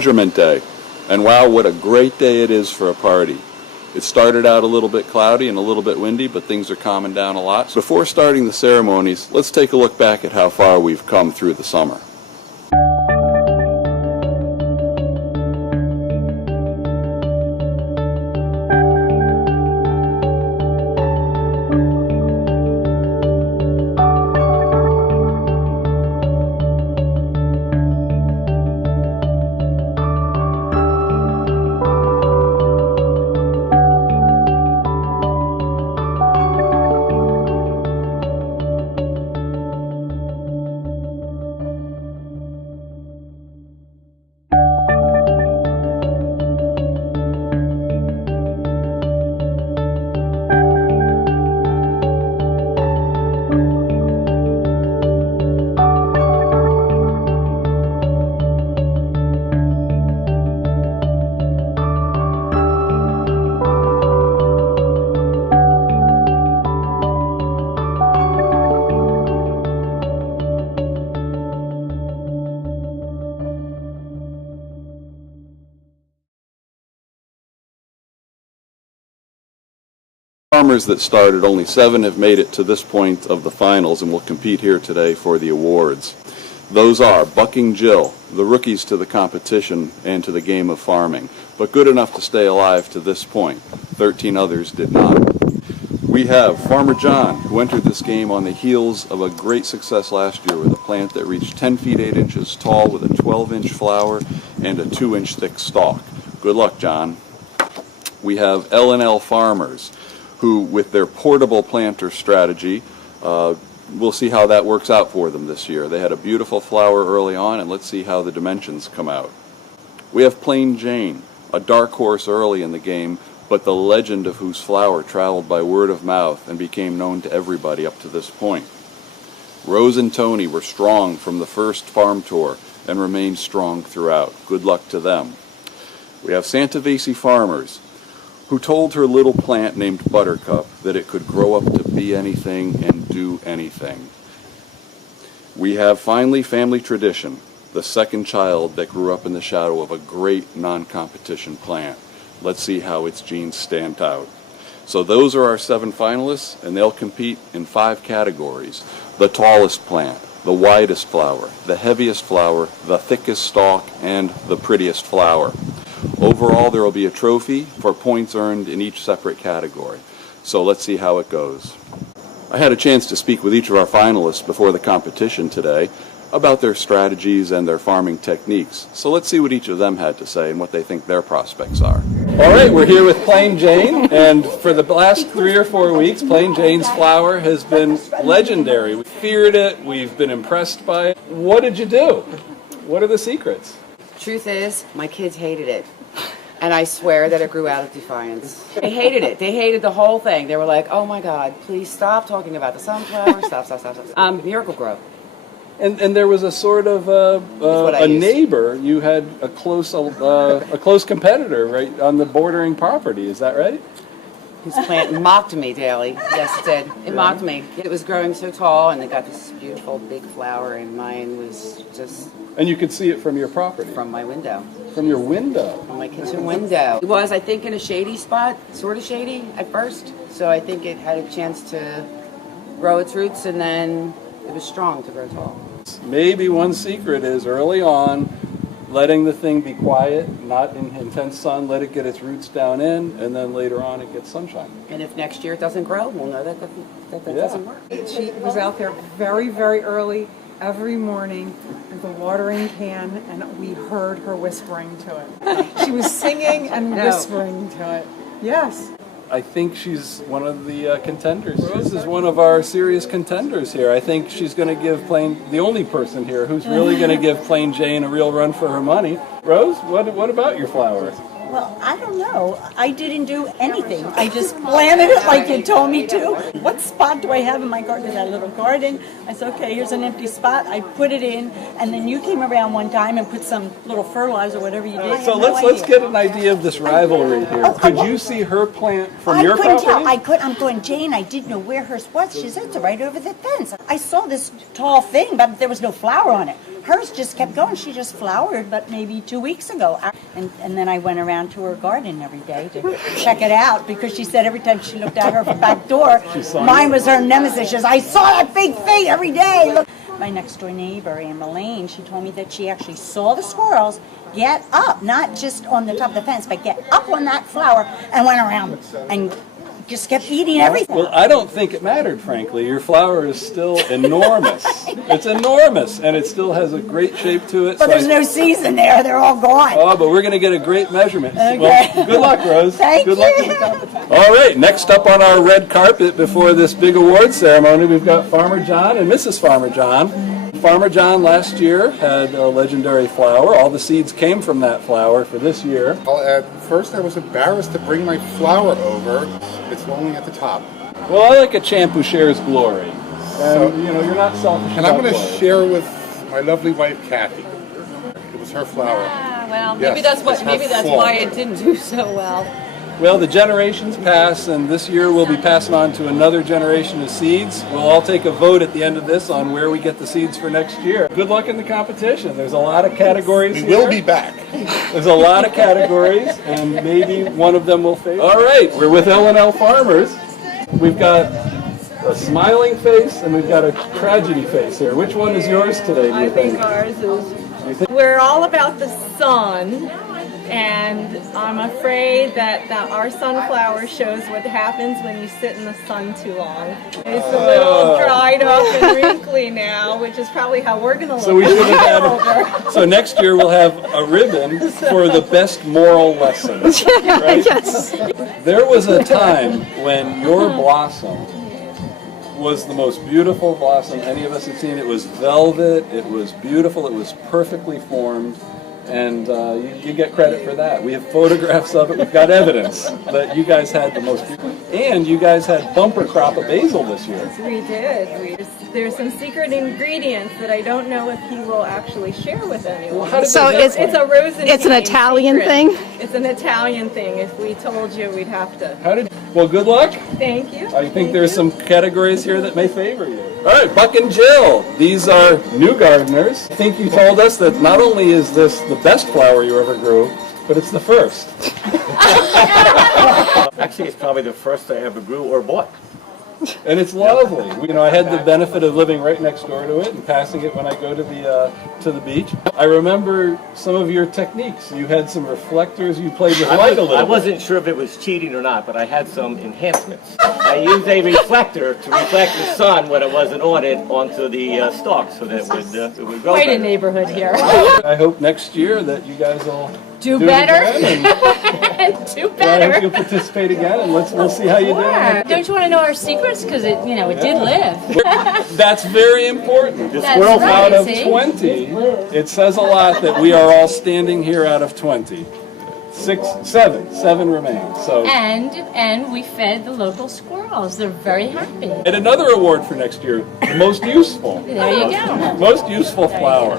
Measurement Day. And wow, what a great day it is for a party. It started out a little bit cloudy and a little bit windy, but things are calming down a lot. So before starting the ceremonies, let's take a look back at how far we've come through the summer. Farmers that started, only 7 have made it to this point of the finals and will compete here today for the awards. Those are Bucking Jill, the rookies to the competition and to the game of farming, but good enough to stay alive to this point. 13 others did not. We have Farmer John, who entered this game on the heels of a great success last year with a plant that reached 10 feet 8 inches tall with a 12-inch flower and a 2-inch thick stalk. Good luck, John. We have L&L Farmers, who, with their portable planter strategy, we'll see how that works out for them this year. They had a beautiful flower early on, and let's see how the dimensions come out. We have Plain Jane, a dark horse early in the game, but the legend of whose flower traveled by word of mouth and became known to everybody up to this point. Rose and Tony were strong from the first farm tour and remained strong throughout. Good luck to them. We have Santovesi Farmers, who told her little plant named Buttercup that it could grow up to be anything and do anything. We have finally Family Tradition, the second child that grew up in the shadow of a great non-competition plant. Let's see how its genes stand out. So those are our 7 finalists, and they'll compete in 5 categories: the tallest plant, the widest flower, the heaviest flower, the thickest stalk, and the prettiest flower. Overall, there will be a trophy for points earned in each separate category. So let's see how it goes. I had a chance to speak with each of our finalists before the competition today about their strategies and their farming techniques. So let's see what each of them had to say and what they think their prospects are. All right, we're here with Plain Jane, and for the last 3 or 4 weeks, Plain Jane's flower has been legendary. We feared it, we've been impressed by it. What did you do? What are the secrets? Truth is, my kids hated it. And I swear that it grew out of defiance. They hated it. They hated the whole thing. They were like, oh my God, please stop talking about the sunflower. Stop. Miracle Grow. And there was a sort of a neighbor. You had a close competitor right on the bordering property. Is that right? His plant mocked me daily. Yes, it did. It mocked me. It was growing so tall, and it got this beautiful big flower, and mine was just... And you could see it from your property? From my window. From your window? From my kitchen window. It was, I think, in a shady spot, sort of shady at first. So I think it had a chance to grow its roots, and then it was strong to grow tall. Maybe one secret is early on, letting the thing be quiet, not in intense sun, let it get its roots down in, and then later on it gets sunshine. And if next year it doesn't grow, we'll know that doesn't work. She was out there very, very early every morning with a watering can, and we heard her whispering to it. She was singing and whispering to it. Yes. I think she's one of the contenders. Rose is one of our serious contenders here. I think she's going to give the only person here who's really going to give Plain Jane a real run for her money. Rose, what about your flower? Well, I don't know. I didn't do anything. I just planted it like you told me to. What spot do I have in my garden? Is that a little garden? I said, okay, here's an empty spot. I put it in, and then you came around one time and put some little fertilizer, whatever you did. So let's get an idea of this rivalry here. Could you see her plant from your property? I couldn't. I'm going, Jane, I didn't know where hers was. She said it's right over the fence. I saw this tall thing, but there was no flower on it. hers just kept going. She just flowered, but maybe 2 weeks ago. And then I went around to her garden every day to check it out because she said every time she looked out her back door, mine was her nemesis. She says, I saw that big thing every day. Look. My next door neighbor, Anne Lane, she told me that she actually saw the squirrels get up, not just on the top of the fence, but get up on that flower and went around and just kept eating everything. Well, I don't think it mattered, frankly. Your flower is still enormous. It's enormous, and it still has a great shape to it. But there's no season there. They're all gone. Oh, but we're going to get a great measurement. Okay. Well, good luck, Rose. Thank good luck you. in the competition. All right, next up on our red carpet before this big award ceremony, we've got Farmer John and Mrs. Farmer John. Farmer John last year had a legendary flower. All the seeds came from that flower for this year. Well, at first I was embarrassed to bring my flower over. It's only at the top. Well, I like a champ who shares glory. And, you know, you're not selfish And I'm about going to glory. share with my lovely wife, Kathy. It was her flower. Well, Yes, maybe that's it's her fault. why it didn't do so well. Well, the generations pass, and this year we'll be passing on to another generation of seeds. We'll all take a vote at the end of this on where we get the seeds for next year. Good luck in the competition. There's a lot of categories We here. will be back. There's a lot of categories, and maybe one of them will favor. All right, we're with L&L Farmers. We've got a smiling face, and we've got a tragedy face here. Which one is yours today, do you I think think? ours is. We're all about the sun, and I'm afraid that our sunflower shows what happens when you sit in the sun too long. It's a little dried up and wrinkly now, which is probably how we're going to look. So we when should get have older. had. So next year we'll have a ribbon for the best moral lesson. Right? Yes. There was a time when your blossom was the most beautiful blossom any of us had seen. It was velvet. It was beautiful. It was perfectly formed. And you get credit for that. We have photographs of it. We've got evidence that you guys had the most beautiful. And you guys had bumper crop of basil this year. We did. There's some secret ingredients that I don't know if he will actually share with anyone. How did So they- it's It's a Rosenstein It's an Italian secret. thing? It's an Italian thing. If we told you, we'd have to. How did? Well, good luck. Thank you. I think there's some categories here that may favor you. All right, Buck and Jill. These are new gardeners. I think you told us that not only is this the best flower you ever grew, but it's the first. Actually, it's probably the first I ever grew or bought. And it's lovely. You know, I had the benefit of living right next door to it and passing it when I go to the beach. I remember some of your techniques. You had some reflectors. You played with light a little I bit. wasn't sure if it was cheating or not, but I had some enhancements. I used a reflector to reflect the sun when it wasn't on it onto the stalk so that it would grow Quite a better. neighborhood here. I hope next year that you guys will Do it better. again, and And do I hope better. you'll participate again, and we'll see how you do. Don't you want to know our secrets? Because it did live. That's very important. That's Out right, of see? 20, it says a lot that we are all standing here out of 20. Seven remain. So, And we fed the local squirrels. They're very happy. and another award for next year, most useful. There you go. Most useful flower.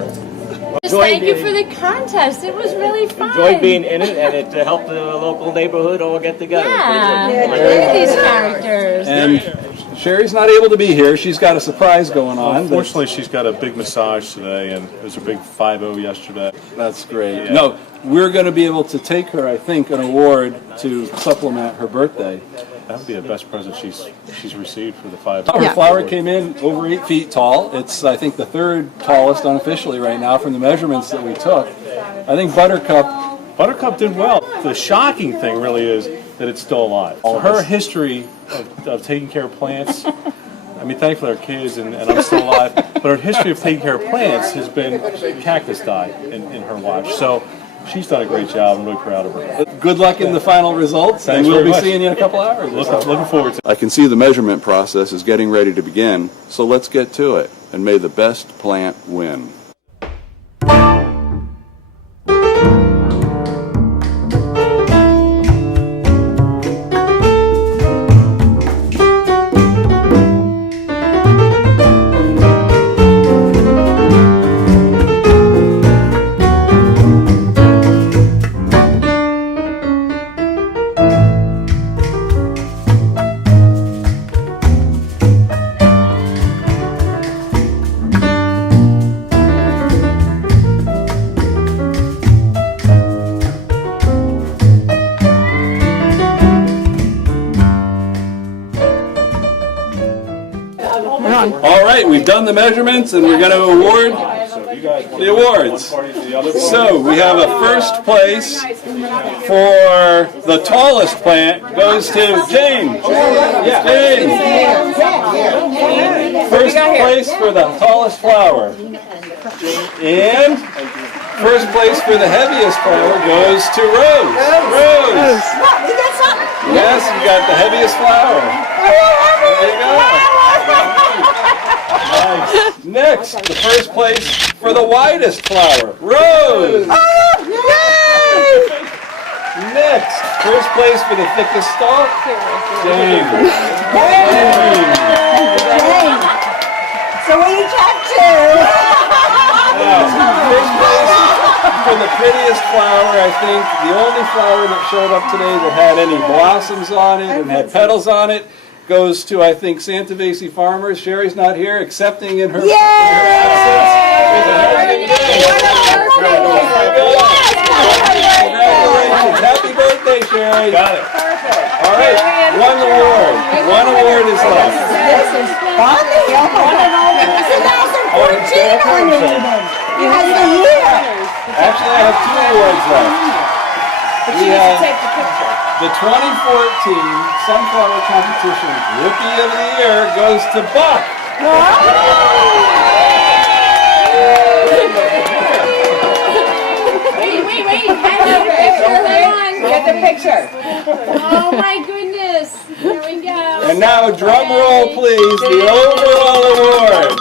Just thank you for the contest. It was really fun. Enjoyed being in it, and it helped the local neighborhood all get together. Yeah. Look at these characters. And Sherry's not able to be here. She's got a surprise going on. Unfortunately, she's got a big massage today, and it was a big 5-0 yesterday. That's great. Yeah. No, we're going to be able to take her, I think, an award to supplement her birthday. That would be the best present she's received for the 5. Her flower came in over 8 feet tall. It's, I think, the third tallest unofficially right now from the measurements that we took. I think Buttercup did well. The shocking thing really is that it's still alive. Her history of taking care of plants, I mean, thankfully our kids and I'm still alive, but her history of taking care of plants has been cactus died in her watch. So she's done a great job. I'm really proud of her. Good luck in the final results, and Thanks we'll very be much. seeing you in a couple hours. Looking forward to it. I can see the measurement process is getting ready to begin, so let's get to it, and may the best plant win. on. All right, we've done the measurements, and we're going to award the awards. So we have a first place for the tallest plant goes to James. James. First place for the tallest flower. And first place for the heaviest flower goes to Rose. Rose. What, we got something? Yes, you got the heaviest flower. There you go. Nice. Next, the first place for the widest flower, Rose. Next, first place for the thickest stalk, James. So we each have two. First place for the prettiest flower, I think the only flower that showed up today that had any blossoms on it and had petals on it goes to, I think, Santa Fe Farmers. Sherry's not here, accepting in her absence. Congratulations. Happy birthday, Sherry. Got it. All right, one award. One award is left. This is funny. 2014 on it. You have the year. Actually, I have two awards left. We have the 2014 Sunflower Competition Rookie of the Year goes to Buck. Wait. Get the picture. Oh my goodness. Here we go. And now, drum roll, please, the overall award.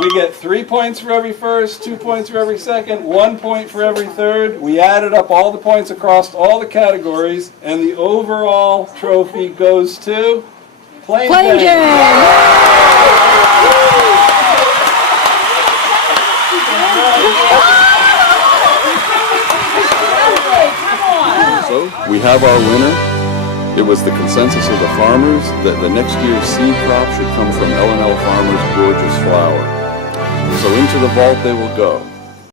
We get 3 points for every first, 2 points for every second, 1 point for every third. We added up all the points across all the categories, and the overall trophy goes to Plain Jane. So we have our winner. It was the consensus of the farmers that the next year's seed crop should come from L&L Farmers' gorgeous flower. So into the vault they will go.